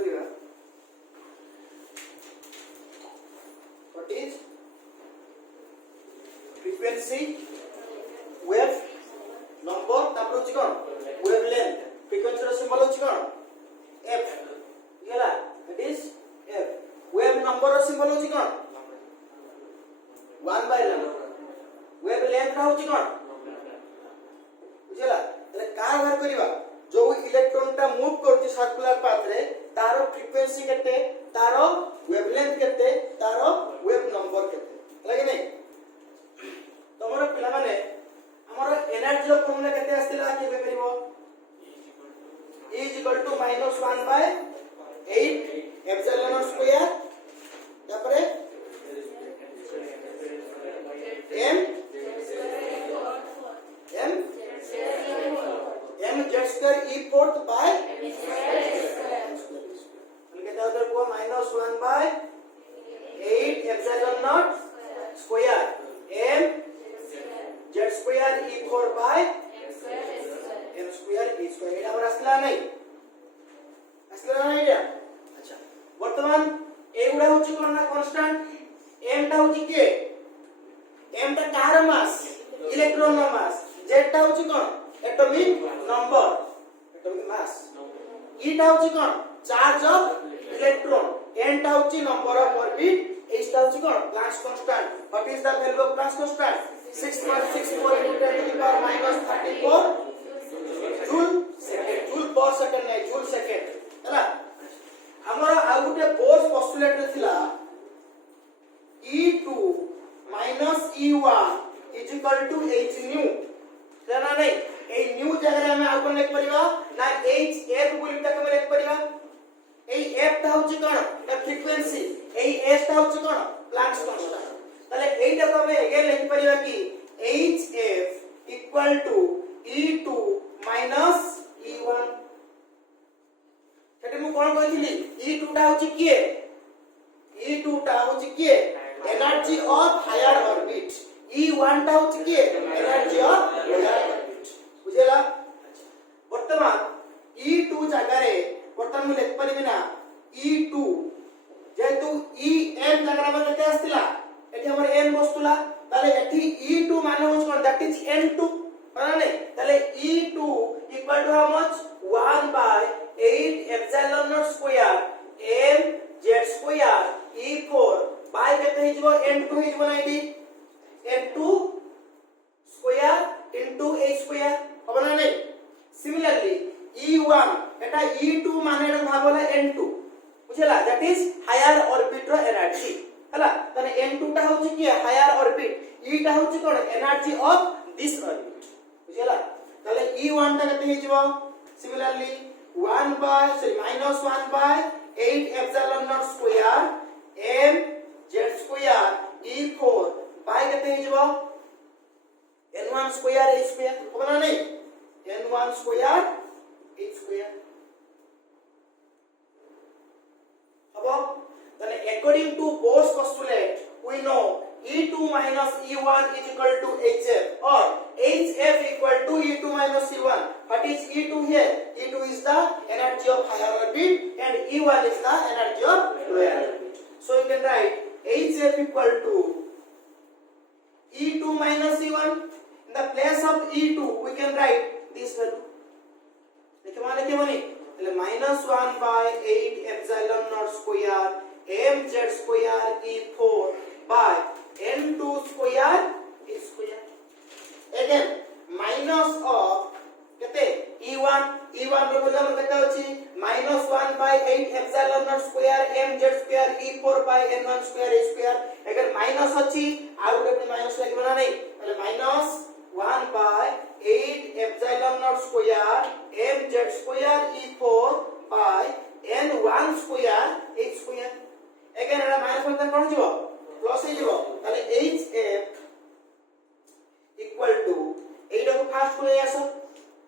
करिवा what is frequency wave number तापर होची कोन वेवलेंथ फ्रीक्वेंसी रो सिंबल होची कोन f गेला it is f wave number रो सिंबल होची कोन 1/λ वेवलेंथ रा होची कोन बुझला तले का बाहर करिवा जो इलेक्ट्रॉन टा मूव करती सर्कुलर पाथ रे तारो फ्रीक्वेंसी केते तारो वेवलेंथ केते तारो वेव नंबर केते लागे नै तमरो पिला माने हमरो एनर्जी रो फॉर्मूला केते आस्तिला के बेरिबो E = -1/8 एप्सिलॉन स्क्वायर तापरे m z square e fourth by उनके दादर को -1/8 epsilon not square m z square e 4 by m square e square एटा हमर असला नै या अच्छा वर्तमान एगुडा होची कोन ना कांस्टेंट m टा होची के m टा कार मास इलेक्ट्रॉन नो मास z टा होची कोन atomic number atomic mass e टा होची कोन चार्ज ऑफ इलेक्ट्रॉन n टा होची नंबर ऑफ ऑर्बिट h टा होची कोन Planck's constant what is the value of Planck's constant 6.64 × 10⁻34 joule per second नै जूल सेकंड हला हमर आ गुटे फोर्स पोस्टुलेट रे थिला E2 - E1 h न्यू तेना नै ए न्यू जगह रे हम आ कोन लिख परिबा ना h f बोली तक हम लिख परिबा ए f ता होची कोन द फ्रीक्वेंसी ए s ता होची कोन प्लैंक्स कांस्टेंट तले एटा को हम अगेन लिख परिबा कि hf = E2 - E1 सेटे मु कोन कहिली E2 टा होची किए E2 टा होची किए energy of higher orbit E1 टा होची किए एनर्जी ऑफ लोअर ऑर्बिट बुझेला वर्तमान E2 जगह रे वर्तमान मु लिख परिबि ना E2 जेतु En जगह रे केते आस्तिला एठी हमर n बस्तुला ताले एठी E2 माने होच कोन दैट इज N2 पता नै ताले E2 = how much 1/8 epsilon not square m z square E4 by केते हिजबो N2 हिजबो ना एठी N2 square into h square होबो ना नै सिमिलरली E1 एटा E2 माने एटा भाबला N2 बुझला दैट इज हायर ऑर्बिट रो एनर्जी हला तने N2 टा होची कि हायर ऑर्बिट E टा होची कोन एनर्जी ऑफ दिस ऑर्बिट बुझला ताले E1 टा केते हिजबो similarly -1/8 epsilon not square m z square E4 by केते हिजबो n1 स्क्वायर h स्क्वायर होबो ना नै n1 स्क्वायर h स्क्वायर अब then according to Bohr's postulate we know E2 - E1 = hf or hf = E2 - E1 what is E2 here E2 is the energy of higher orbit and E1 is the energy of lower orbit so you can write hf = E2 - E1 in the place of E2 we can write this value देखो माने के बनी -1/8 epsilon not square m z square E4 by n2 square e square again minus of केते E1 रो value केते अछि -1/8 epsilon not square m z square E4 by n1 square h square अगर minus अछि आ गुटे minus लागबो ना नै ताले -1/8 epsilon not square m z square E4 by n1 square h square again era minus मतलब कोन जीवो plus हे जीवो ताले hf = एटा को फास्ट को ले आसो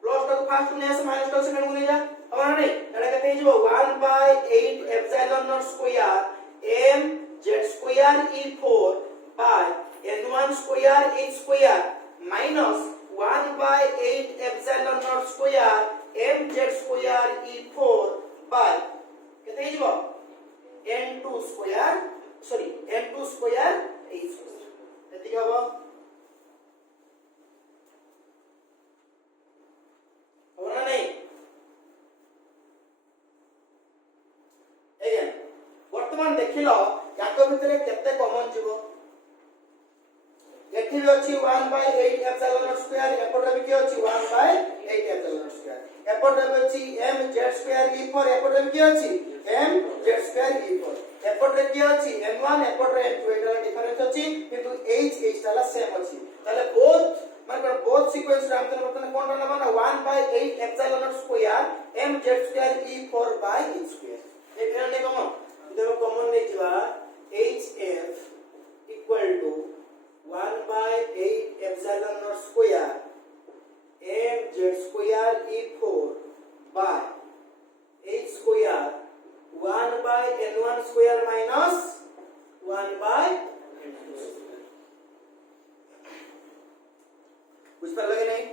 प्लस टा को फास्ट को ले आसो माइनस टा सेकंड को ले जा हमरा नै एटा केते हे जीवो 1/8 epsilon not square m z square E4 by n1 square h square minus 1/8 epsilon naught square mz square E4 by केते हिजबो n2 square sorry n2 square h square एति हबो होना नहीं एगेन वर्तमान देखिलो याको भितरे केते कॉमन जीवो एठी भी अछि 1/8 एप्सिलॉन नॉट स्क्वायर एपटे भी के अछि 1/8 एप्सिलॉन नॉट स्क्वायर एपटे भी अछि mz स्क्वायर e पर एपटे भी के अछि mz स्क्वायर e पर एपटे के अछि m1 एपटे m2 एटा डिफरेंस अछि किंतु h ताला सेम अछि ताले बोथ माने बोथ सीक्वेंस रे हमतने बतने कोन नबा ना 1/8 epsilon not square mz square e4 by h square ए फेर ने कम देखो कॉमन नै जिवा hf equal to 1/8 epsilon naught square mz square e4 by h square 1/n1 square minus 1/n2 square बुझ पर लगे नहीं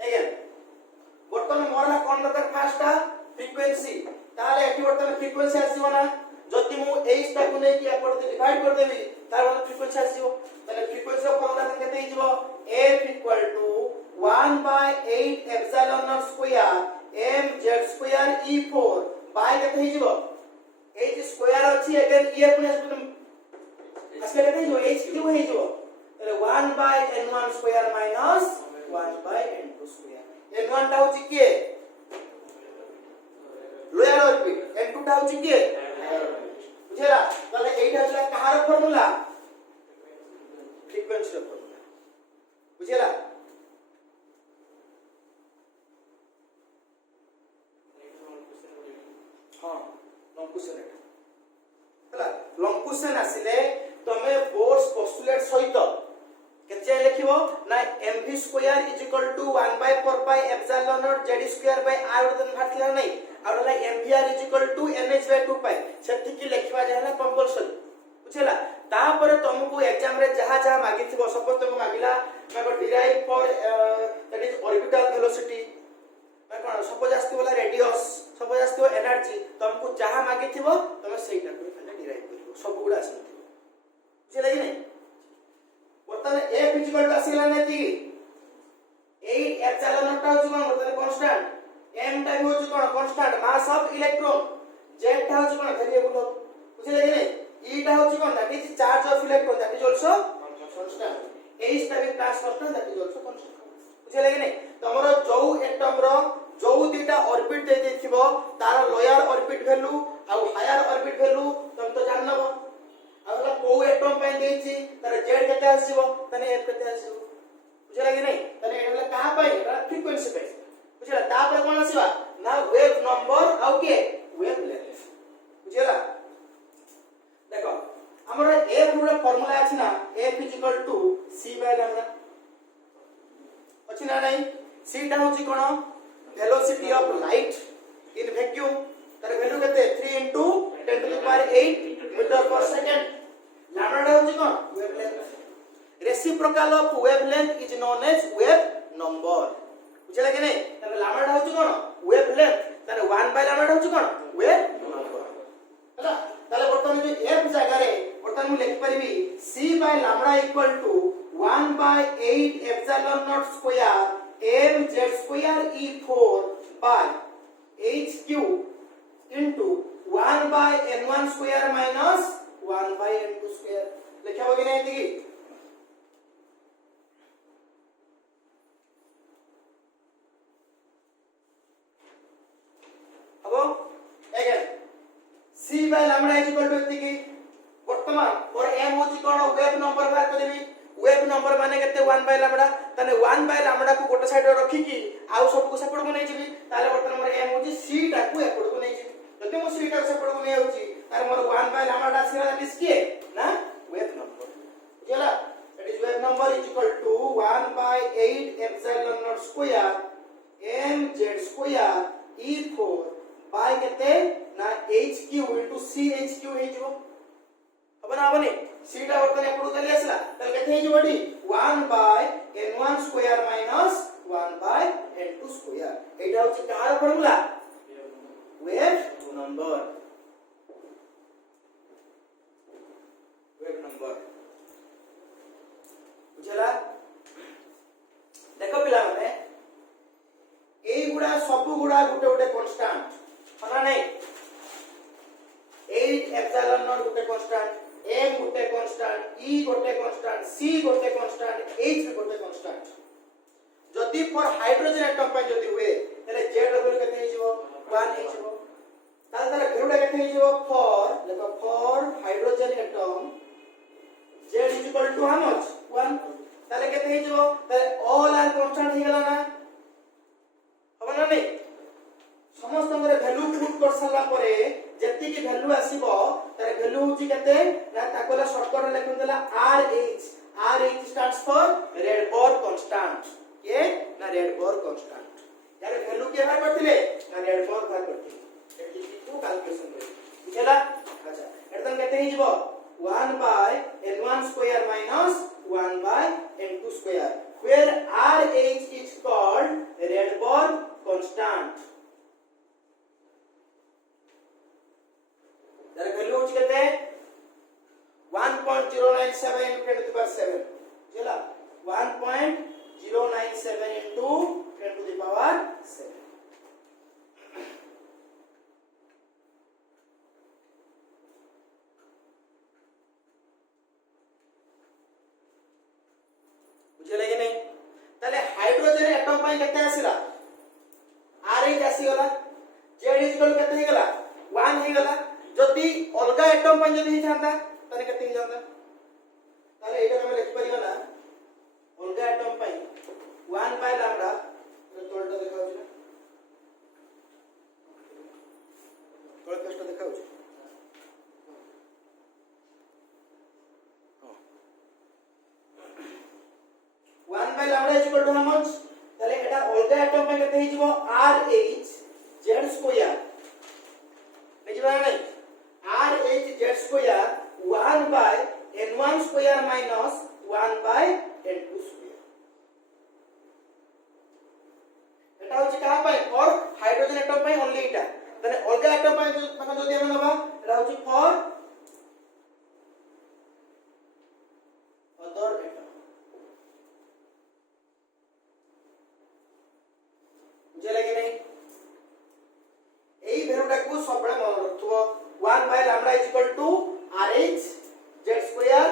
अगेन वर्तमान मोरला कोन दरकार फास्टा फ्रीक्वेंसी ताले एटी वर्तमान फ्रीक्वेंसी आसीबो ना जति मु h टा को नै कि एपड डिवाइड कर देबी तार मतलब फ्रीक्वेंसी आसीबो ताले फ्रीक्वेंसी ऑफ फॉर्मूला केते हिजबो f equal to 1/8 epsilon not square mz square e4 by केते हिजबो h स्क्वायर अछि अगेन e पुने असके केते हिजबो h क्यूब हिजबो ताले 1/n1 square minus 1/n2 square n1 टा होछि के लोयर ऑर्बिट n2 टा होछि के बुझेला ताले एटा हला कहार फार्मूला फ्रीक्वेंसी फार्मूला बुझेला हां लॉन्ग क्वेश्चन हला लॉन्ग क्वेश्चन आसिले तमे फोर्स पोस्टुलेट सहित केते लिखिबो ना mv square is equal to 1/4 pi epsilon not z square by r वर्तन फाटला नहीं और like mvr is equal to nh/2 pi सेति की लिखवा जे है कंपल्सरी बुझला तापर तुमको एग्जाम रे जहा मागिथिबो सपोज तुमको मागिला मैं derive for that is orbital velocity मैं कोन सपोज आस्ती वाला रेडियस सपोज आस्ती एनर्जी तुमको जहा मागिथिबो तुम सेटा को खाली डिराइव करिवो सब गुडा आसनथिबो बुझला कि नहीं वर्तमान f इज इक्वल टू आसीला नेति 8 एप्सिलॉन नॉट होची कोन वर्तमान कांस्टेंट m टा होची कोन constant mass of electron z टा होची कोन वेरिएबल बुझले कि नहीं e टा होची कोन that is charge of electron that is also constant h टा भी class constant that is also constant बुझले कि नहीं तमरो जो एटम रो जो दिटा ऑर्बिट दे देखिबो तार लोअर ऑर्बिट वैल्यू आ हायर ऑर्बिट वैल्यू तुम तो जाननबो अगला को एटम पे देछि तार z केते आसीबो तने f केते आसीबो बुझला कि नहीं तने एला कहा पाई फ्रीक्वेंसी पे बुझला तापर कोन आसीबा ना वेव नंबर आउ के वेव लेंथ बुझला देखो हमरा f रो फार्मूला अछि ना f c बाय लैम्डा अछि ना नहीं c टा होछि कोन velocity of light in vacuum तार वैल्यू केते 3 * 10 to the power 8 metre per second lambda होछि कोन wavelength reciprocal of wavelength is known as wave number बुझला कि नहीं तने लैम्डा होछि कोन वेवलेंथ तने 1/λ होछि कोन वेव नंबर हला ताले बर्तमान जो f जगह रे बर्तमान मु लिख परिबी c/λ equal to 1/8 epsilon not square mz square e4 by h cube into 1/n1 square minus 1/n2 square लिखा होगी नहीं थी अब again c/λ is equal to एति की वर्तमान और m होची कोन वेव नंबर बार कर देबी वेव नंबर माने केते 1/λ तने 1/λ को गोटे साइड रखी की आउ सब को सेपड़ को नै जिबी ताले वर्तमान मोर m होची c टा को एपड़ को नै जिबी जति मो c टा सेपड़ को नै होची तार मोर 1/λ आसीरा दैट इज के ना वेव नंबर बुझला that is wave number is equal to 1/8 epsilon not square mz square e4 by केते ना h cube * c h cube हे जिवो अपना अपने c टा वर्तन एपड़ चली आसला तले केते हे जिवडी 1/n1 square minus 1/n2 square एटा होची कार फार्मूला वेव नंबर सब गुड़ा गुटे गुटे कांस्टेंट होला नहीं 8 epsilon not Gute constant m गोटे कांस्टेंट e गोटे कांस्टेंट c गोटे कांस्टेंट h भी गोटे कांस्टेंट जदि फॉर हाइड्रोजन एटम पे जदि हुए तले zw केते हे जिवो 1 हे जिवो ताल तार भेरुडा केते हे जिवो फॉर देखो for hydrogen atom z is equal to how much 1 ताले केते हे जिवो ताले ऑल आर कांस्टेंट हे गेला ना हबो ना नहीं समस्त हमरे वैल्यू पुट कर साला परे जति की वैल्यू आसीबो तार वैल्यू होची केते ना ताकोला शॉर्टकट लेखन देला RH stands for Rydberg constant ये ना रेडबर्ग कांस्टेंट यार वैल्यू के बार करथिले ना रेडबर्ग बार करथिले एटी टू कैलकुलेशन करे बुझला अच्छा एतन केते हे जिवो 1 by n1 square minus 1 by n2 square where RH is called Rydberg constant their value होची केते 1.097 into 10 to the power 7 चला 1.097 into 10 to the power 7 बुझले कि नहीं ताले हाइड्रोजन एटम पई केते आसीला RH आसी गला Z इक्वल केते हे गला 1 हे गला जदि अलगा एटम पई जदि हे थांता ताले केते हे जांता ताले एटा हम लिख परिबा ना अलगा एटम पई 1 by लैम्डा तोलटा देखाउ छी तोल पेस्ट देखाउ छी 1 by lambda is equal to how much ताले एटा अलगा एटम पे केते हे जिवो RH Z स्क्वायर बुझिबा नै RH Z square 1 by n1 square minus 1 by n2 square एटा होची का पाई और हाइड्रोजन एटम पे ओनली एटा ताले अलगा एटम पे मतलब जदि हम नबा एटा होची फॉर अदर एटम बुझले कि नहीं एई भेरुटा को सबले मन रखथुबो 1 by lambda is equal to RH Z square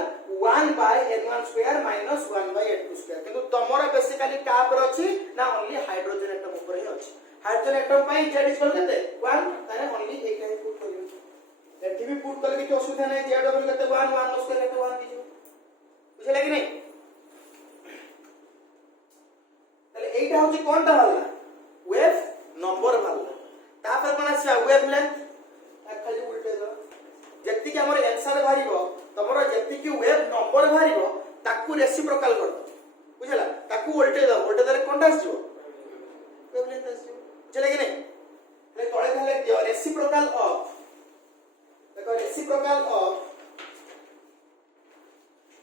1 by n1 square minus 1 by n2 square किंतु तमरा बेसिकली का पर अछि ना ओनली हाइड्रोजन एटम ऊपर ही अछि हाइड्रोजन एटम पई Z इक्वल केते 1 ताने ओनली एक लाइन पुट करियो एठी भी पुट करले कि असुविधा नै ZW केते 1 1 स्क्वायर केते 1 दिजो बुझले कि नहीं ताले एटा होची कोनटा वाला वेव नंबर वाला तापर कोन आसी वेवलेंथ खाली उल्टे दो जत्ति के हमर आंसर भारिबो तमरो जत्ति की वेव नंबर भारिबो ताकू रेसिप्रोकल कर दो बुझला ताकू उल्टे दरे कोनटा आसीबो वेवलेंथ आसीबो बुझले कि नहीं ले तळे खाले दियो रेसिप्रोकल ऑफ देखो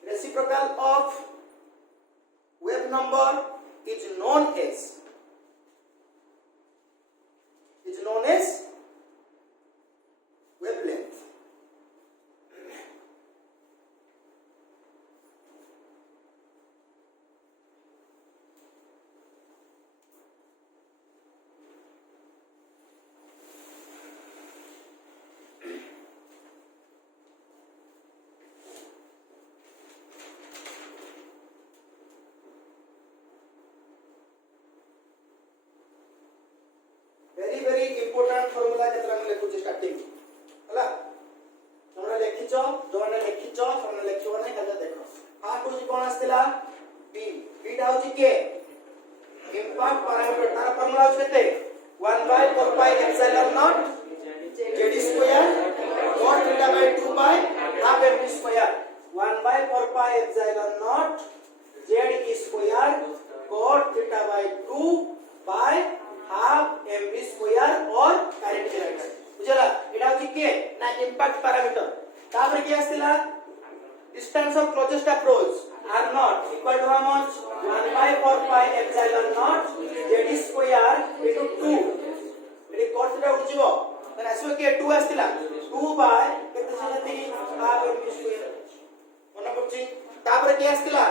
reciprocal of wave number is known as wavelength very important formula जेतरा हम लेखु स्टार्टिंग हला हमरा लेखिचो जोने लेखिचो हमने लेखिबो नै कले देखो फास्ट होची कोन आस्तिला b टा होची के इम्पैक्ट पैरामीटर तार फॉर्मूला होची केते 1 by 4 pi epsilon naught z square cot theta by 2 by half m square 1 by 4 pi epsilon naught z square cot theta by 2 by half mv square और kinetic energy बुझला एटा होची के ना impact parameter तापर के आस्तिला distance of closest approach r naught equal to how much 1 by 4 pi epsilon naught z square into 2 एडी cos थीटा उठ जिवो तने आसीबो के 2 आस्तिला 2 by केते सेति हाफ mv स्क्वायर मन पड़ची तापर के आस्तिला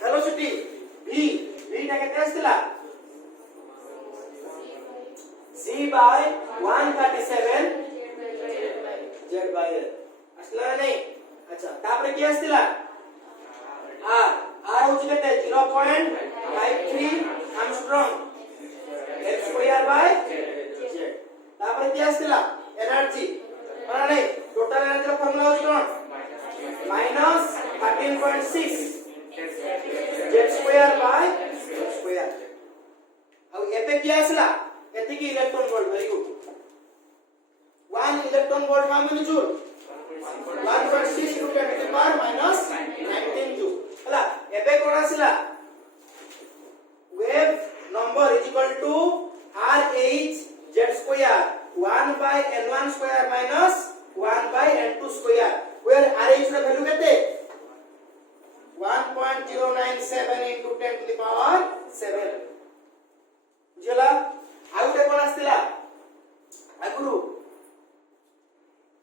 वेलोसिटी v टा केते आस्तिला c by 137 z by l আসলা নাই আচ্ছা তারপরে কি আসছিলা r r হচ্ছে কত 0.53 angstrom l square by z তারপরে কি আসছিলা এনার্জি মানে নাই টোটাল এনার্জির ফর্মুলা হচ্ছে কোন minus 13.6 z square by z square अब एपे क्या आसला एते की electron volt very good 1 electron volt how many joule 1.6 into 10 to the power minus 19 joule हला एपे कोन आसला wave number is equal to rh z square 1 by n1 square minus 1 by n2 square where rh ର value केते 1.097 into 10 to the power 7 बुझला आउटे कोन आस्तिला आगुरु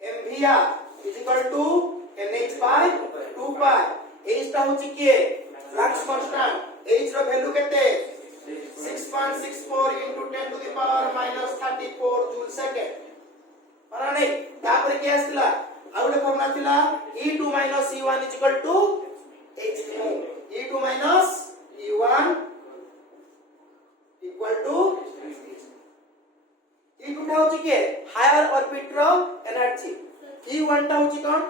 mvr is equal to nh by 2 pi h ता होची के flux constant h ର value केते 6.64 into 10 to the power minus 34 joule second माना नहीं तापर के आस्तिला आउटे फॉर्मुला थिला e2 e1 is equal to h nu e2 e1 equal to e2 टा होची के हायर ऑर्बिट रो एनर्जी e1 टा होची कोन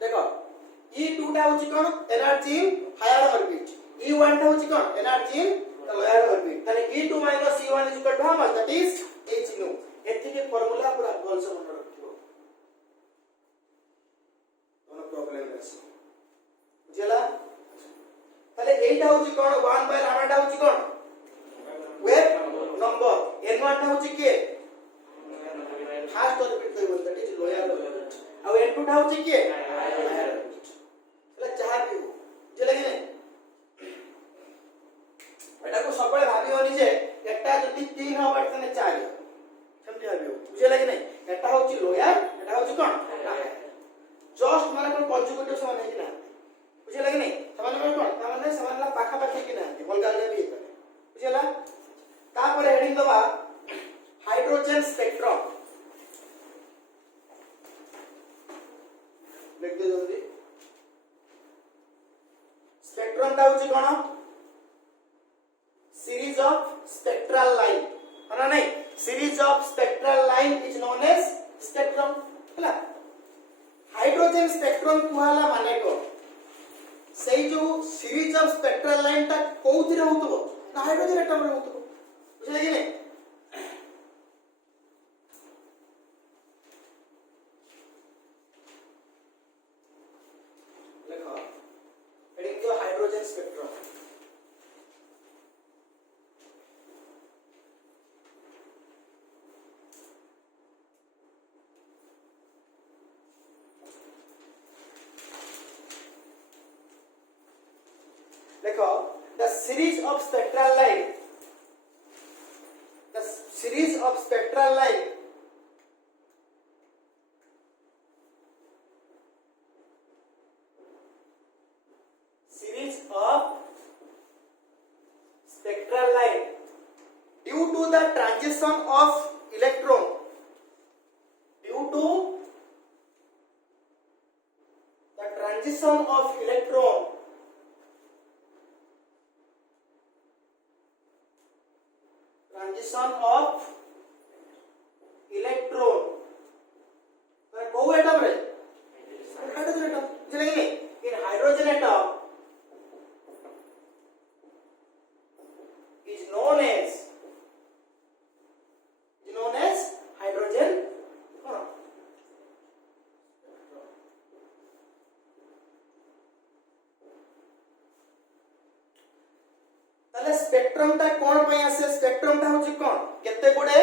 देखो e2 टा होची कोन एनर्जी हायर ऑर्बिट e1 टा होची कोन एनर्जी लोअर ऑर्बिट ताले e2 e1 is equal to how much that is h nu एथि के फार्मूला पूरा गोल से मन रखियो कोनो प्रॉब्लम नै बुझला ताले एटा होची कोन 1 by lambda टा होची कोन वेव नंबर n1 टा होची के फास्ट ऑर्बिट कहि बोल दैट इज लोअर ऑर्बिट आ n2 टा होची के हायर ऑर्बिट ताले जहा भी हो बुझला कि नै एटा को सबले भाबियोनी जे एकटा जदी 3 होबा तने 4 समझ भाबियो बुझला कि नै एटा होची लोअर एटा होची कोन जस्ट माने कोन कॉन्जुगेटिव समान है कि ना बुझला कि नै समान कोन तामाने समानला पाखा पाखी कि ना अलगा अलगा भी है बुझला तापर हेडिंग दबा हाइड्रोजन स्पेक्ट्रम लिख दे जल्दी स्पेक्ट्रम ता होची कोन series of spectral line है नहीं series of spectral line is known as spectrum हला हाइड्रोजन स्पेक्ट्रम कुहाला माने को सेई जो series of spectral line ता कोउथि रहउतबो ना हाइड्रोजन एटम रहउतबो बुझले कि नहीं देखो हेडिंग जो हाइड्रोजन स्पेक्ट्रम देखो the series of spectral line series of spectral line due to the transition of electron due to the transition of electron को एटम रे हाइड्रोजन एटम बुझले कि नहीं in hydrogen atom is known as hydrogen ताले spectrum ता कोन पय आसे स्पेक्ट्रम ता होची कोन केते गुडे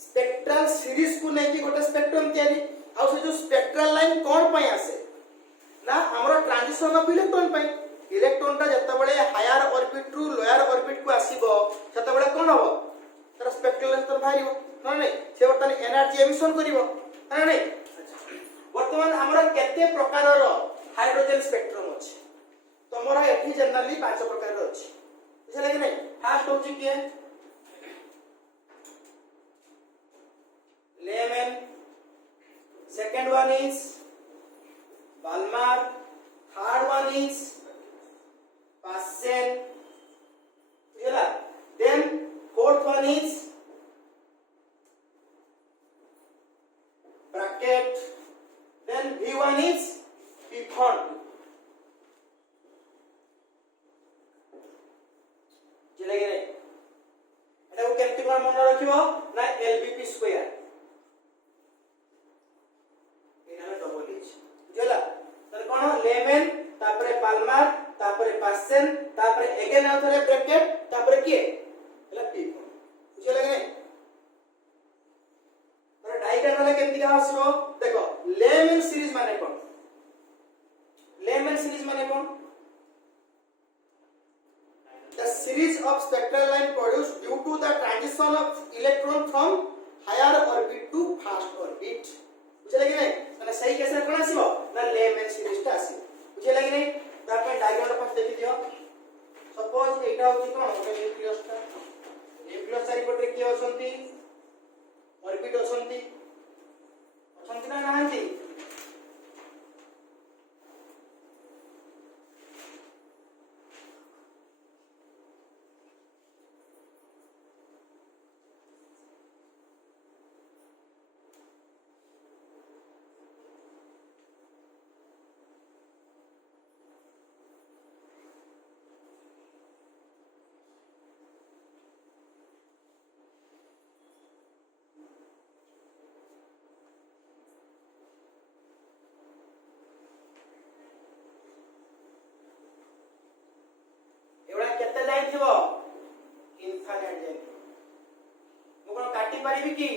स्पेक्ट्रल सीरीज को नै कि गोटे स्पेक्ट्रम तयारी आ से जो स्पेक्ट्रल लाइन कोन पय आसे ना हमरो ट्रांजिशन ऑफ इलेक्ट्रॉन पय इलेक्ट्रॉन ता जत्ता बळे हायर ऑर्बिट रु लोअर ऑर्बिट को आसीबो तत्ता बळे कोन हो तर स्पेक्ट्रल लेंथ बाहरिबो न नै से बर्तन एनर्जी एमिशन करिवो न नै वर्तमान हमर केते प्रकार रो हाइड्रोजन स्पेक्ट्रम अछि तमरा एठी जनरली 5 प्रकार रो अछि बुझले कि नहीं फर्स्ट होची के lemon second one is Balmer third one is Paschen बुझला then fourth one is bracket then V1 is Pfond बुझले कि नहीं एटा को केमति कोन मन रखिबो ना LBP स्क्वायर लेमन तापरे पाल्मर तापरे पासेन तापरे अगेन आउथरे ब्रैकेट तापरे के हला पी बुझे लगे नहीं तर डायग्राम वाला केमति का आसबो देखो लेमन सीरीज माने कोन लेमन सीरीज माने कोन the series of spectral line produced due to the transition of electron from higher orbit to first orbit बुझे लगे नहीं माने सही केस कोन आसीबो ना लेमन सीरीज ता आसी बुझे लगे नहीं तापर डायग्राम पास देखि दियो सपोज एटा होची कोन ओटे न्यूक्लियस चारि पटे की होसंती ऑर्बिट होसंती ना नांती केते लाइन थिबो इनफाइनाइट लाइन मु कोन काटी परिबी की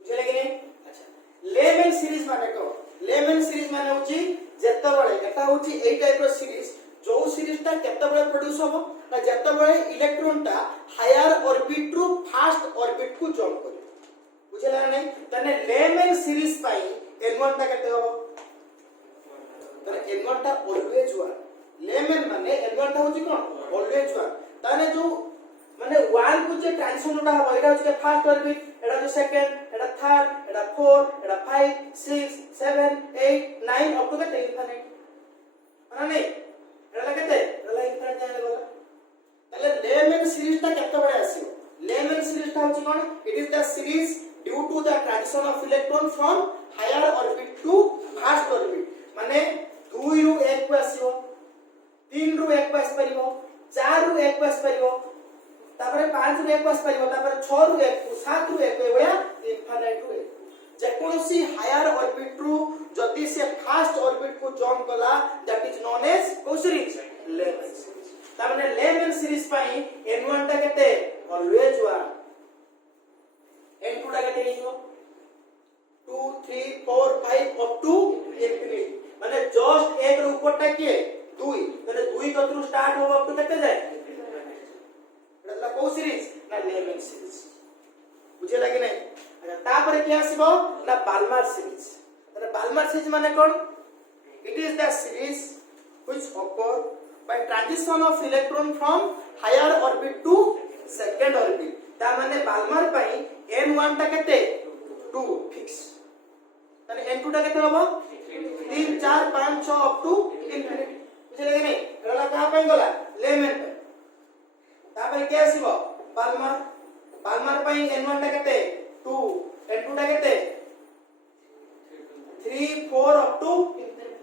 बुझले कि नहीं अच्छा लेमन सीरीज माने को लेमन सीरीज माने होची जेते बळे एटा होची एई टाइप रो सीरीज जो सीरीज ता केते बळे प्रोड्यूस होबो ना जेते बळे इलेक्ट्रॉन ता higher orbit to first orbit को जंप करे बुझला नहीं तने लेमन सीरीज पाई n1 ता केते होबो तर n1 ता ऑलवेज 1 लेमन माने n1 ता होची कोन ऑलवेज 1 ताने जो माने 1 को जे ट्रांजिशन जोटा हो एटा होची फर्स्ट ऑर्बिट एटा जो second Etah third Etah fourth Etah 5 6 7 8 9 up to the infinite माने नहीं एटा केते एटा इनफिनिट जाने बोला ताले लेमन सीरीज ता केते बडे आसीओ लेमन सीरीज ता होची कोन it is the series due to the transition of electron from higher orbit to first orbit माने 2 रु 1 को आसीओ 3 रु 1 को आसी परिबो 4 रु 1 को आसी परिबो तापरे 5 रु 1 को आसी परिबो तापरे 6 रु 1 को 7 रु 1 को एवया इनफिनिट रु 1 जे कोनोसी हायर ऑर्बिट रु जदी से फास्ट ऑर्बिट को जंप कला दैट इज नोन एज को सीरीज लेमन सीरीज तामाने लेमन सीरीज पाई n1 ता केते ऑलवेज 1 n2 ता केते हिजो 2 3 4 5 अप टू इनफिनिट माने जस्ट एक रो ऊपर टा के 2 माने 2 कतरु स्टार्ट हो अप टू केते जाय एटा को सीरीज ना लेमन सीरीज बुझे लागे नै अच्छा तापर के आसीबो ना बाल्मर सीरीज अरे बाल्मर सीरीज माने कोन it is the series which occur by transition of electron from higher orbit to second orbit ता माने बाल्मर पई n1 ता केते 2 फिक्स ताने n2 ता केते होबो 3 4 5 6 अप टू इनफिनिटी बुझले कि नहीं एला कहां पे गला लेमन पे तापर के आसीबो बाल्मर बाल्मर पई n1 ता केते 2 n2 ता केते 3 4 अप टू इनफिनिटी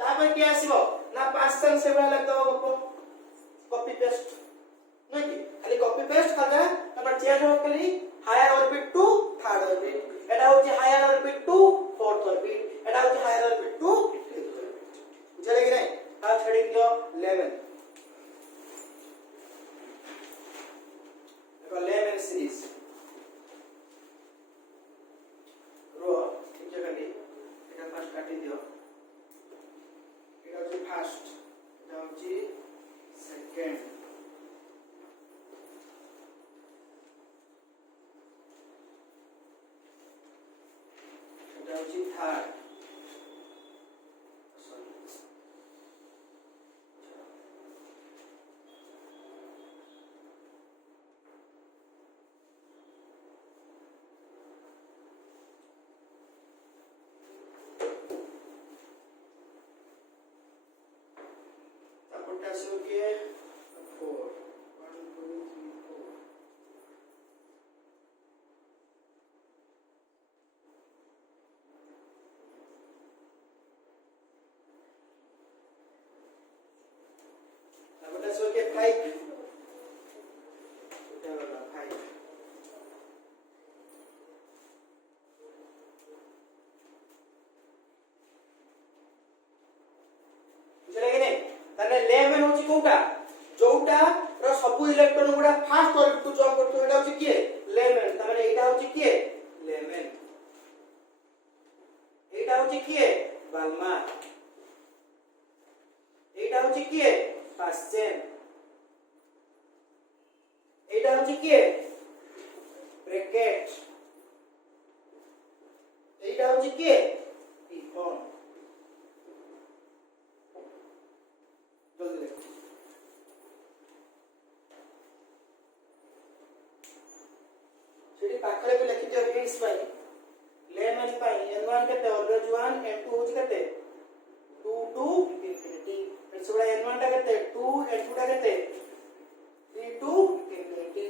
तापर के आसीबो ना पास्टन से वाला लगतो कॉपी पेस्ट नहीं कि खाली कॉपी पेस्ट करगा हमर चेंज हो कली higher orbit to third orbit एटा होची higher orbit to fourth orbit एटा होची higher orbit to fifth orbit बुझले कि नहीं आ हेडिंग जो 11 देखो 11 सीरीज रो ठीक है खाली एटा फर्स्ट काटी दियो एटा होची फर्स्ट एटा होची सेकंड होची थर्ड पोटेशियम के 4 1 2 3 4 पोटेशियम के 5 वाला 5 बुझले कि नहीं ताने 11 होची कोउटा जोउटा रो सब इलेक्ट्रॉन गुडा फास्ट ऑर्बिट टू जंप करतो एटा होची किए 11 ताने एटा होची किए 11 एटा होची किए बाल्मार एटा होची किए पास्चेन एटा होची किए ब्रैकेट एटा होची किए इकॉन जल्दी देखो सेठी पाखरे भी लिखि दियो हिंट्स पाई लेमन पाई n1 केते ऑलवेज 1 n2 होची केते 2 टू इंफिनिटी एसुडा n1 टा केते 2 n2 टा केते 3 टू इंफिनिटी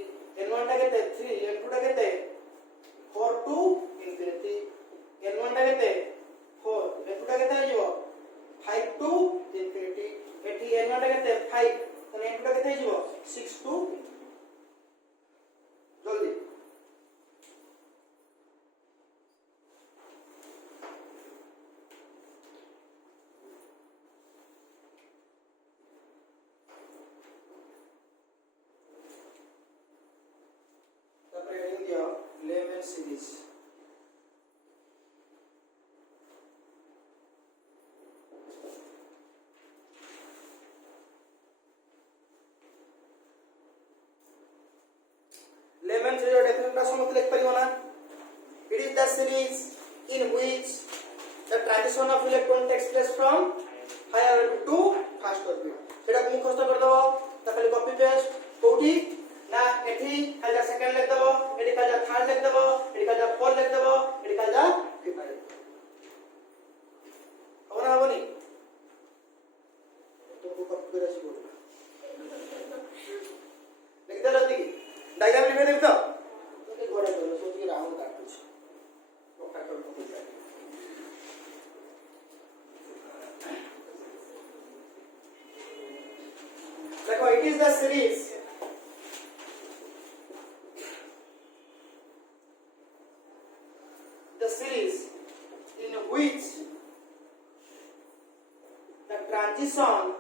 n1 टा केते 3 n2 टा केते 4 टू इंफिनिटी n1 टा केते 4 n2 टा केते आइबो 5 टू इंफिनिटी एठी n1 टा केते 5 तने n2 टा केते आइबो 6 टू जल्दी series lemon series definition समझ लिख परियो ना it is the series in which the transition of electron takes place from higher orbit to fast orbit सेटा को मुखस्त कर दो त खाली कॉपी पेस्ट कोठी ना एठी खाली सेकंड लिख दबो एठी खाली थर्ड लिख दबो एठी खाली फोर्थ लिख दबो एठी खाली फिफ्थ होना होनी तुमको कॉपी करे से बोलना लिख दे लती डायग्राम लिख दे तो तो गोरे गोरे सोच के राउंड काट कुछ वो काट कर को जाए देखो it is the series in which the transition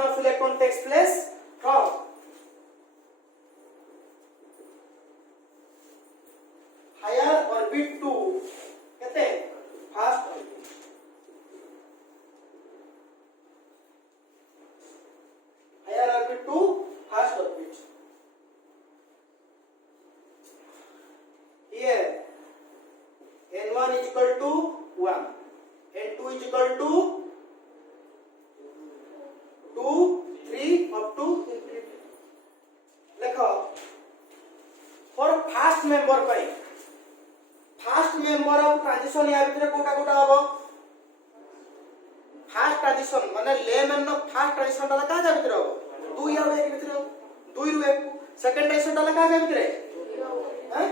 of electron takes place from higher orbit to kete fast orbit higher orbit to fast orbit here n1 is equal to 1 n2 is equal to 2 3 up to infinity देखो for fast member pi fast member of transition या भीतर कोटा कोटा हबो fast transition माने lemon no fast transition वाला का जा भीतर हबो 2 या 1 भीतर 2 रु 1 सेकंड transition वाला का जा भीतर हैं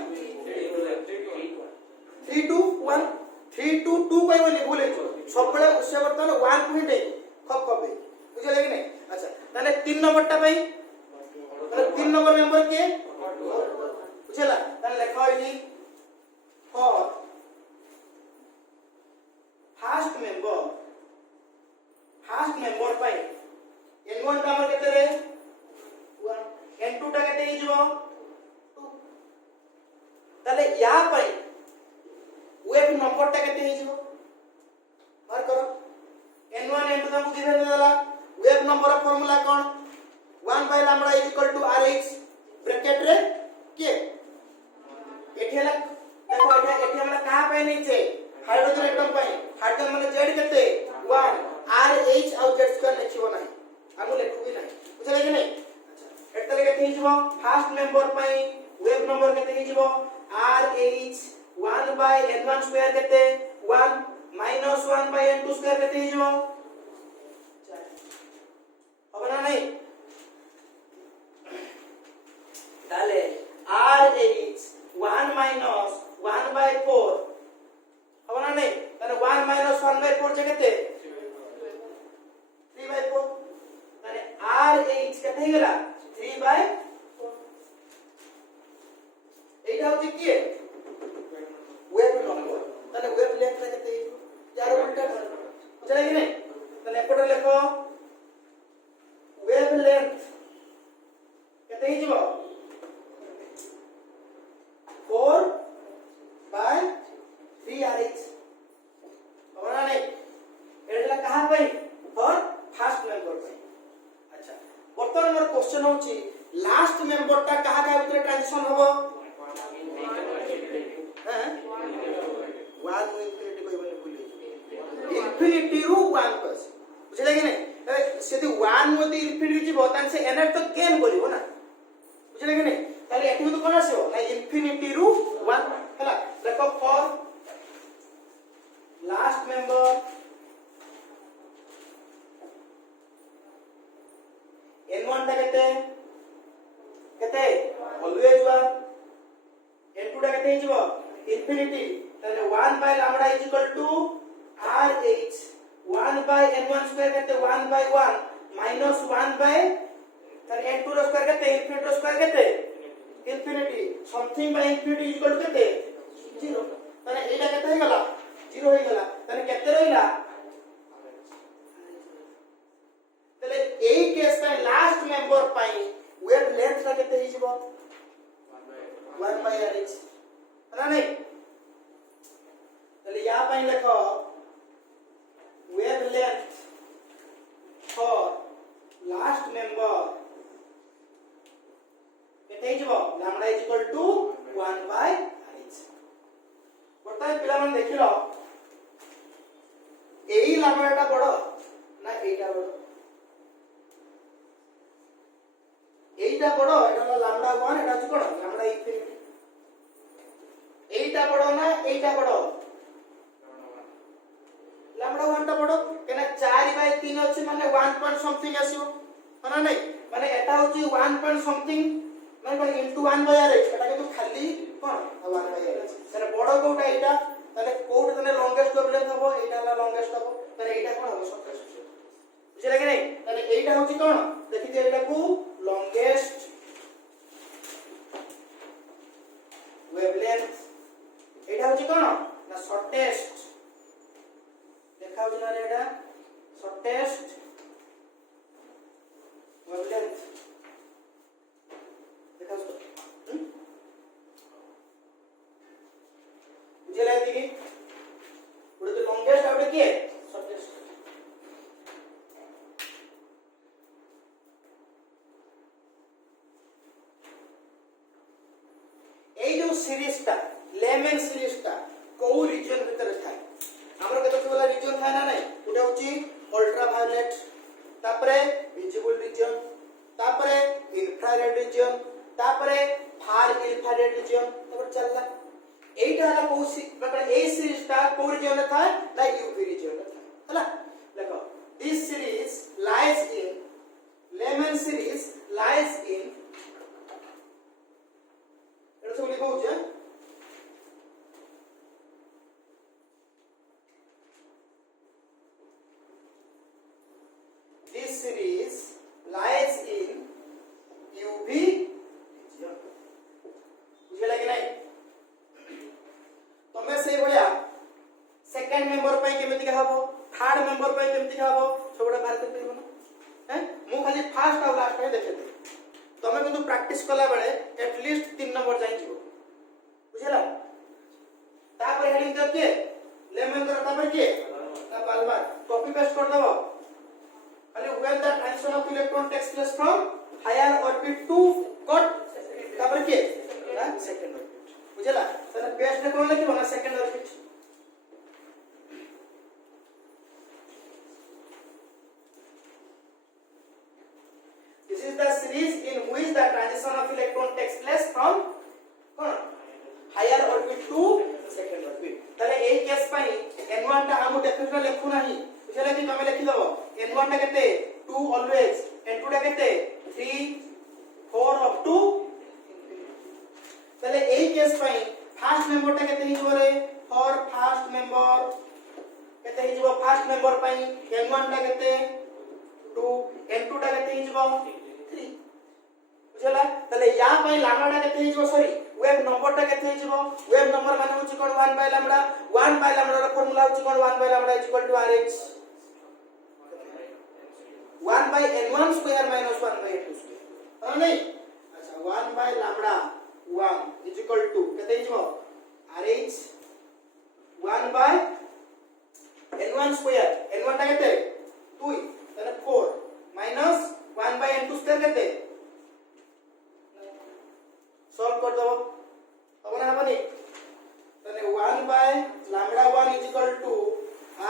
3 to 1 3 to 2 कोई बोली बोले सब बड़े उससे वर्तमान 1 पॉइंट है खप खपे बुझे लगे नहीं अच्छा ताले 3 नंबर टा भाई ताले 3 नंबर मेंबर के बुझला ताले लिखा होई for fast member pi n1 टा हमर केते रे 1 n2 टा केते हिजबो 2 ताले या पाई वेव नंबर टा केते हिजबो मार करो n1 n2 lambda is equal to RH bracket रे के एठी हला देखो एठी हमरा कहा पे नहीं छे हाइड्रोजन एटम पे हाइड्रोजन माने Z केते 1 RH और Z2 लिखिबो नाही हमु लिखु भी नाही बुझले कि नहीं अच्छा एतले केते हिजबो फर्स्ट मेंबर पे वेव नंबर केते हिजबो RH 1 by n1 स्क्वायर केते 1 minus 1 by n2 स्क्वायर केते हिजबो अब ना नहीं ताले RH 1 minus 1 by 4 अब ना नहीं ताले 1 minus 1 by 4 केते 3 by 4 ताले RH केते हे गेला 3 by 4 एटा होची की वेव नंबर ताले वेव लेंथ केते यार उल्टा बुझले कि नहीं ताले एपटे लिखो वेव लेंथ केते हिजबो 4 by 3RH हमरा नहीं एडला कहां पे फॉर फर्स्ट मेंबर पे अच्छा वर्तमान मोर क्वेश्चन होची लास्ट मेंबर टा कहां का भीतर ट्रांजिशन होबो हैं 1 इंफिनिटी कोइ बने भूली इंफिनिटी रु 1 प्लस बुझले कि नहीं सेति 1 मोती इंफिनिटी जीवो तान से एनर्जी तो गेन करिवो ना बुझले कि नहीं ताले एठी तो कोन आसीबो ना इंफिनिटी रु 1 हला देखो फॉर लास्ट मेंबर n1 टा केते ऑलवेज 1 n2 टा केते हिजबो इंफिनिटी ताले 1 by lambda is equal to RH 1 by n1 square केते 1 by 1 minus 1 by ताले n2 रो स्क्वायर केते इंफिनिटी रो स्क्वायर केते infinity something by infinity is equal to केते 0 ताने एटा केते हे गला 0 हे गला ताने केते रहिला ताले एई केस पे लास्ट मेंबर पाई वेव लेंथ रा केते हिजबो 1 by RH ना नहीं ताले या पाई लिखो wavelength for last member केते हिजबो lambda is equal to 1 by RH बर्तमान पिला मन देखिलो एई लैम्बडाटा बडो ना एटा बडो एटा बडो एटा लैम्बडा 1 एटा कोन लैम्बडा इंफिनिटी एटा बडो ना एटा बडो लैम्बडा 1 टा बडो केना 4 by 3 अछि माने 1 पॉइंट समथिंग आसीओ माने नहीं माने एटा होची 1 पॉइंट समथिंग माने कोन इनटू 1 by RH एटा के तो खाली कोन 1 by RH तने बडो कोटा एटा तने कोट तने लॉन्गेस्ट वेवलेंथ हबो एटा ला लॉन्गेस्ट हबो तने एटा कोन हबो शॉर्टेस्ट बुझले कि नहीं तने एटा होची कोन देखि दे एटा को लॉन्गेस्ट वेवलेंथ एटा होची कोन ना शॉर्टेस्ट देखा होची ना एटा शॉर्टेस्ट वेवलेंथ देखा उसको बुझले कि उडे तो लॉन्गेस्ट आउट के शॉर्टेस्ट এই যে সিরিজটা লেমন সিরিজটা কোউ রিজন ভিতরে থাকে আমরা কত বলা রিজন থাকে না নাই ওটা হচ্ছে আল্ট্রা ভায়োলেট তারপরে ভিজিবল রিজন তারপরে ইনফ্রারেড রিজন তারপরে ফার ইনফ্রারেড রিজন তারপর চললা এইটা হলো কোউ মানে এই সিরিজটা কোউ রিজনে থাকে না ইউভি রিজনে থাকে হলা দেখো this series lies in lemon series lies in এটা সব লিখা হচ্ছে this series lies in UV region बुझला कि नहीं तमे से भलिया सेकंड मेंबर पे केमिति कहबो थर्ड मेंबर पे केमिति कहबो सबडा बाहर कर देबो ना हैं मु खाली फर्स्ट और लास्ट पे देखे दे तमे किंतु प्रैक्टिस कला बेले एटलीस्ट 3 नंबर जाई जीवो बुझला तापर हेडिंग करके लेमन कर तापर के ता बार कॉपी पेस्ट कर दबो खाली when the transition of electron takes place from higher orbit to कट तापर के ना सेकंड ऑर्बिट बुझला तने पेज रे कोन लिखिबो ना second orbit this is the series in which the transition of electron takes place from higher orbit to second orbit তাহলে এই কেস পাই n1 টা हम डेफिनेटली लिखु नाही বুঝলা কি তুমি লিখি দাও n1 টা কেতে 2 অলওয়েজ n2 টা কেতে 3 4 अप टू তাহলে এই কেস পাই ফার্স্ট মেম্বরটা কেতে হিজব রে ফর ফার্স্ট মেম্बर কেতে হিজব ফার্স্ট মেম্बर পাই n1 টা কেতে 2 n2 টা কেতে হিজব 3 বুঝলা তাহলে ইয়া পাই লাম্বাটা কেতে হিজব সরি वेव नंबर टा केते हिजबो वेव नंबर माने होची कोन 1 बाय लैम्डा रो फार्मूला होची कोन 1 by lambda equal to rh 1 by n1 square minus 1 by n2 square और नहीं अच्छा 1 बाय लैम्डा 1 इक्वल टू केते हिजबो rh 1 by n1 square n1 टा केते 2 तने 4 माइनस 1 बाय n2 स्क्वायर केते सॉल्व कर दो अब ना हबनी तने 1 by lambda 1 is equal to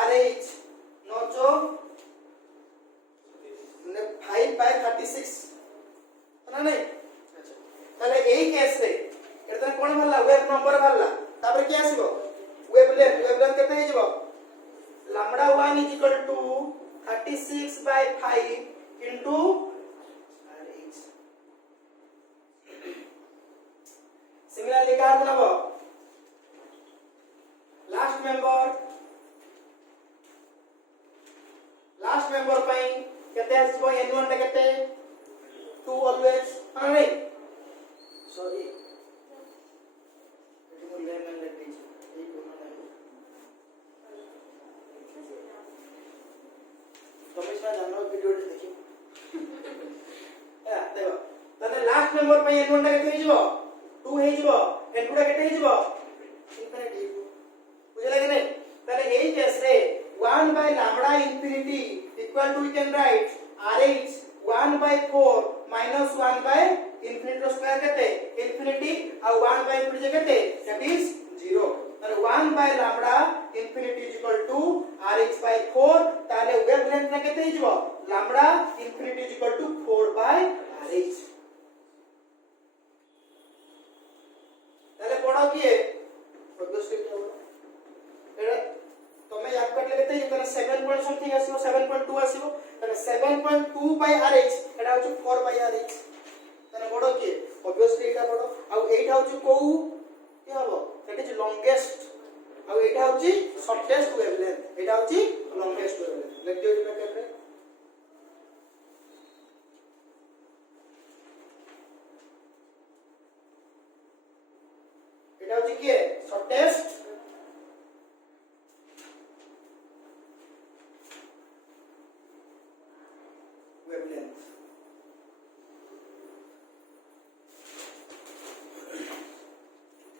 rh नोचो ने 5 बाय 36 ना नहीं अच्छा ताले एई केस रे एतन कोन भरला वेव नंबर भरला तापर की आसीबो वेवलेंथ केते हिजबो lambda 1 is equal to 36 by 5 into similarly क्या बनाबो लास्ट मेंबर पई केते आसीबो n1 टा केते 2 ऑलवेज नहीं सॉरी एटी मु लेमन लेटी ए कोन नहीं तमेशा जानो वीडियो देखि देखो तने लास्ट मेंबर पई n1 टा केते हिजबो 2 हे जिवो n2 टा केते हिजबो इनफिनिटी बुझले कि नहीं ताले एई केस रे 1 by lambda infinity equal to we can write rh 1 by 4 minus 1 by infinity square केते इंफिनिटी और 1 बाय इंफिनिटी केते दैट इज 0 ताले 1 by lambda infinity equal to rh by 4 ताले वेवलेंथ ना केते हिजबो lambda infinity equal to 4 by rh पढ़ो किए ऑब्वियसली एड़ा तमे याद कर लेते ये तने 7 पॉइंट समथिंग आसीबो 7.2 आसीबो तने 7.2 बाय rh एड़ा होची 4 बाय rh तने पढ़ो किए ऑब्वियसली एटा पढ़ो आ एटा होची को की हबो एटा इज लॉन्गेस्ट आ एटा होची शॉर्टेस्ट वेवलेंथ एटा होची लॉन्गेस्ट वेवलेंथ लेट दियो एटा केते किए शॉर्टेस्ट वेवलेंथ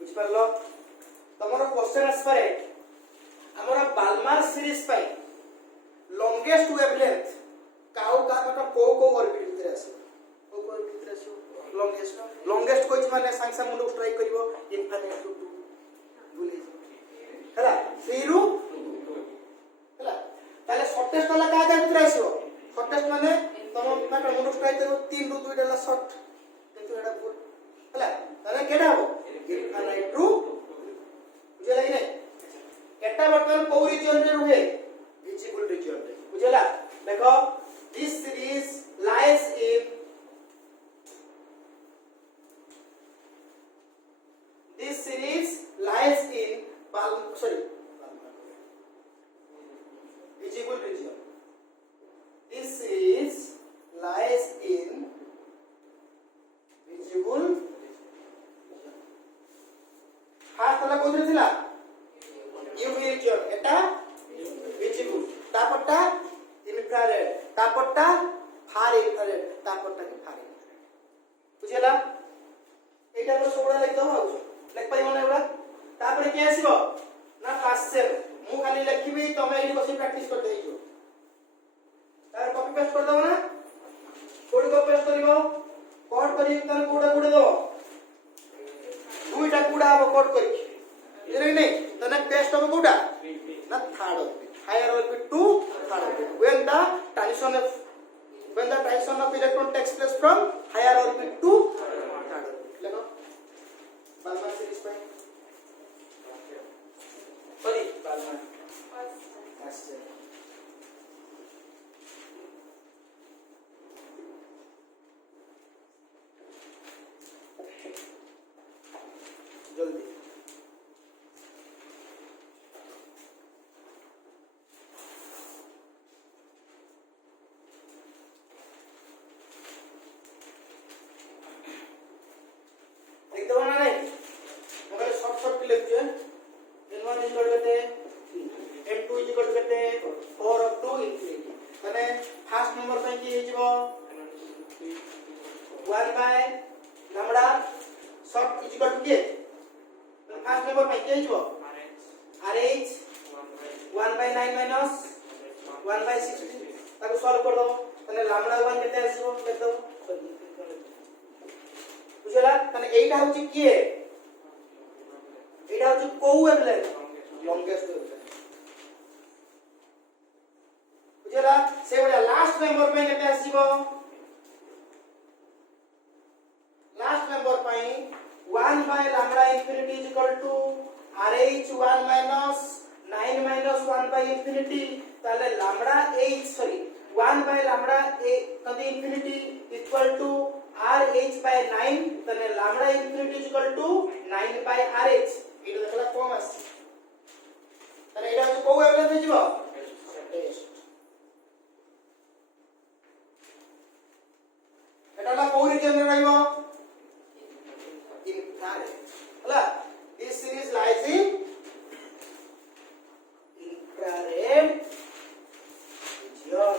बुझ परलो तमरो क्वेश्चन आस पारे हमरा बाल्मार सीरीज पाई लॉन्गेस्ट वेवलेंथ काउ का को ऑर्बिट भीतर आसे को ऑर्बिट भीतर आसे लॉन्गेस्ट कोइच माने सांसा मुंड स्ट्राइक करिवो इनफिनिट टू भूली हला 3 रु हला ताले शॉर्टेस्ट वाला का भीतर आसो शॉर्टेस्ट माने तम माने मुंड स्ट्राइक करिवो 3 रु 2 ला शॉर्ट किंतु एडा भूल हला ताले केडा हो इनफिनिट टू बुझला कि नहीं एटा वर्तमान को रीजन रे रुहे विजिबल रीजन रे बुझला देखो this series lies in this series lies in visible region this series lies in visible हाथ तला कोथरे थिला UV region एटा visible तापटा infrared तापटा far infrared तापटा के far infrared बुझला एटा तो सोडा लाग दो लेख पाई मने एबा तापर के आसीबो ना क्वेश्चन मु खाली लिखिबी तमे एडी बसी प्रैक्टिस करते हिजो तार कॉपी पेस्ट कर दो ना कोड कॉपी पेस्ट करिवो करी तन कोडा गुडे दो दुईटा गुडा अब कोड करी बुझले नहीं तने टेस्ट अब गुडा ना third orbit higher orbit to third orbit when the transition of electron takes place from higher orbit to third orbit लेखो बालमर सीरीज पे सॉरी बालमर फर्स्ट जल्दी देखते हो ना नहीं मगर शॉर्ट की लिखते हैं n1 इज इक्वल करते n2 इज इक्वल करते 4 अप टू इंफिनिटी माने फर्स्ट नंबर पे की हिजबो 1 by lambda short is equal to के फर्स्ट नंबर पे के हिजबो rh 1 बाय 9 माइनस 1 बाय 16 ताको सॉल्व कर दो तने लैम्डा 1 केते आसीबो केते दो बुझला तने एटा होची किए एटा होची को वेवलेंथ लॉन्गेस्ट वेवलेंथ बुझला से बडा लास्ट नंबर पे केते आसीबो लास्ट नंबर पे 1 by lambda infinity is equal to rh 1 minus 9 minus 1 by infinity ताले lambda h sorry 1 by lambda a कदी infinity equal to rh by 9 तने lambda infinity is equal to 9 by rh इटा देखला कम आस तने एटा को wavelength हिजबो एटा ला को reason रे रहइबो infrared हला this series lies in infrared reason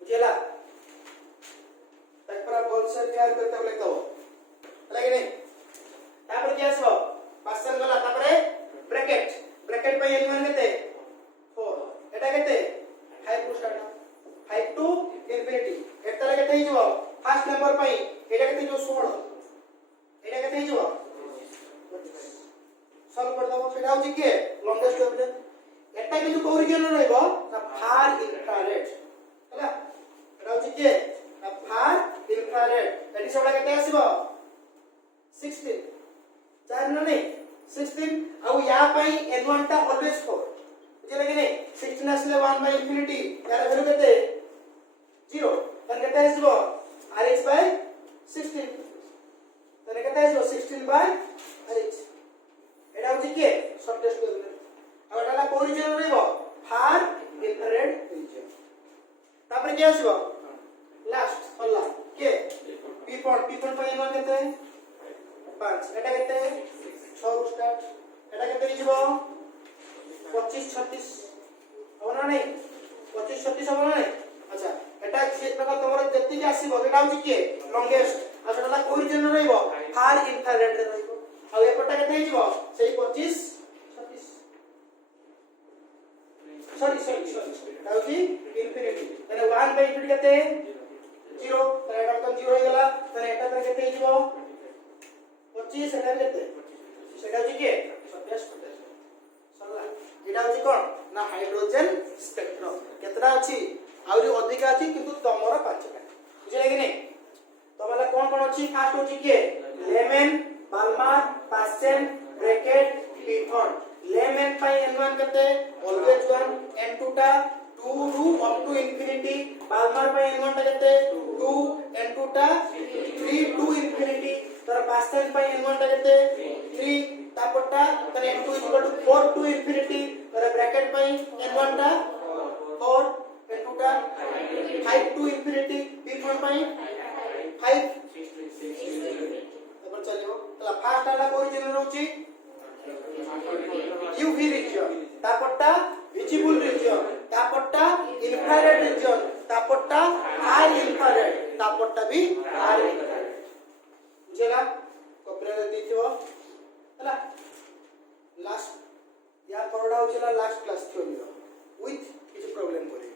बुझला तक पर कॉन्सेप्ट तैयार करते हो लेता हो लगे नहीं तापर क्या आसो क्वेश्चन गला तापरे ब्रैकेट ब्रैकेट पे n1 केते 4 एटा केते 5 टू स्टार्ट 5 टू इंफिनिटी एटा केते हिजबो फर्स्ट नंबर पे एटा केते जो 16 एटा केते हिजबो सॉल्व कर दबो सेटा होची के लॉन्गेस्ट वेवलेंथ एटा किंतु को रीजन रहइबो ना फार इंफ्रारेड हला एटा होची के ना फार इंफ्रारेड एटी सबडा केते आसीबो 16 चार न नहीं 16 अब या पई n1 टा ऑलवेज 4 बुझले कि नहीं 16 असले 1 बाय इंफिनिटी यार वैल्यू केते 0 तन केते आसीबो rh बाय 16 तने केते आसीबो 16 बाय rh एटा होची के शॉर्टेस्ट वेवलेंथ अब एटा को रीजन रहइबो फार इंफ्रारेड रीजन तापर के आसीबो लास्ट हल्ला के p पॉइंट पे n1 केते 5 एटा केते 6 रु स्टार्ट एटा केते हिजबो 25 36 होना नहीं 25 36 होना नहीं अच्छा एटा से प्रकार तमरो जत्ति के आसीबो एटा होची के लॉन्गेस्ट आ सेटा को रीजन रहइबो फार इंफ्रारेड रे रहइबो आ एपटा केते हिजबो सेही 25 36 सॉरी एटा होची इंफिनिटी तने 1 बाय इंफिनिटी केते 0 तने एटा तो 0 हो गेला तने एटा तने केते हिजबो 25 एटा केते सेटा होची के 27 सरला एटा होची कोन ना हाइड्रोजन स्पेक्ट्रम केतरा अछि आउरी अधिक अछि किंतु तमरा 5 टा बुझले कि नहीं तमला कोन अछि फास्ट होची के लेमन बाल्मार पासेन ब्रैकेट पीथन लेमन पाई n1 केते ऑलवेज 1 n2 टा 2 रू अप टू इंफिनिटी बाल्मार पाई n1 टा केते 2 n2 टा 3 टू इंफिनिटी तर पासेन पाई n1 टा केते 3 तापटा तर n2 4 टू इंफिनिटी तर ब्रैकेट पाई n1 टा 4 n2 टा 5 टू इंफिनिटी पीथन पाई 5 तब चलियो तला फास्ट आला को रीजन रहउची UV region तापटा visible region तापटा infrared region तापटा high infrared तापटा भी high infrared बुझेला कपरे देखियो हला लास्ट या परडा होचला लास्ट क्लास थ्योरी विथ किछ प्रॉब्लम करी